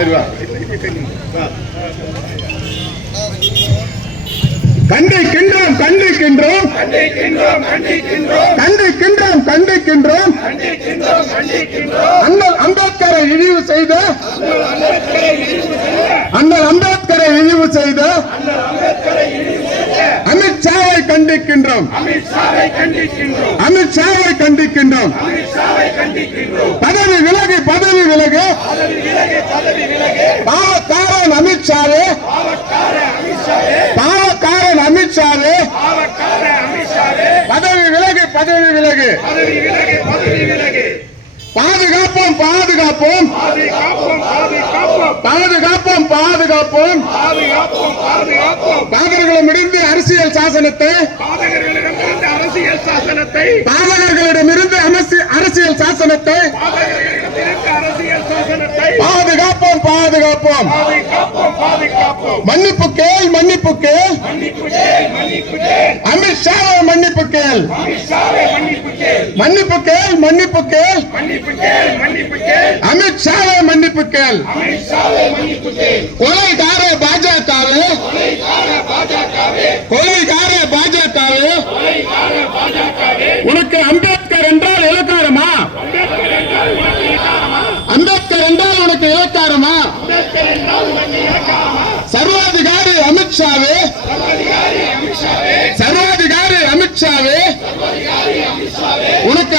சரி வா. கண்டிக்கின்றோம் கண்டிக்கின்றோம் கண்டிக்கின்றோம் கண்டிக்கின்றோம் அண்ணல் அம்பேத்கரை இழிவு செய்த. அண்ணல் அம்பேத்கரை இழிவு செய்த. அமித்ஷாவை கண்டிக்கின்றோம். அமித்ஷாவை கண்டிக்கின்றோம். பதவி விலகு பதவி விலகு. பாவக்காரன் அமித்ஷாவே. பதவி விலகு பதவி விலகு. பாதுகாப்போம் பாதுகாப்போம். பாதுகாப்போம் பாதுகாப்போம். அரசியல் சாசனத்தை. அரசியல் சாசனத்தை. பாதகர்களிடமிருந்து அரசி- அரசியல் சாசனத்தை. அரசியல் சாசனத்தை. பாதுகாப்போம் பாதுகாப்போம் பாதுகாப்போம் பாதுகாப்போம் மன்னிப்பு கேள் மன்னிப்பு கேள் மன்னிப்பு கேள் மன்னிப்பு கேள் அமித்ஷாவை மன்னிப்பு கேள் மன்னிப்பு கேள் மன்னிப்பு கேள் அமித்ஷாவை மன்னிப்பு கேள் கொலைகார பாஜகவே. கொலைகார பாஜகவே. உனக்கு அம்பேத்கர் என்றால் இலக்காரமா? அம்பேத்கர் என்றால் உனக்கு இலக்காரமா சர்வாதிகாரி அமித்ஷாவே சர்வாதிகாரி அமித்ஷாவே உனக்கு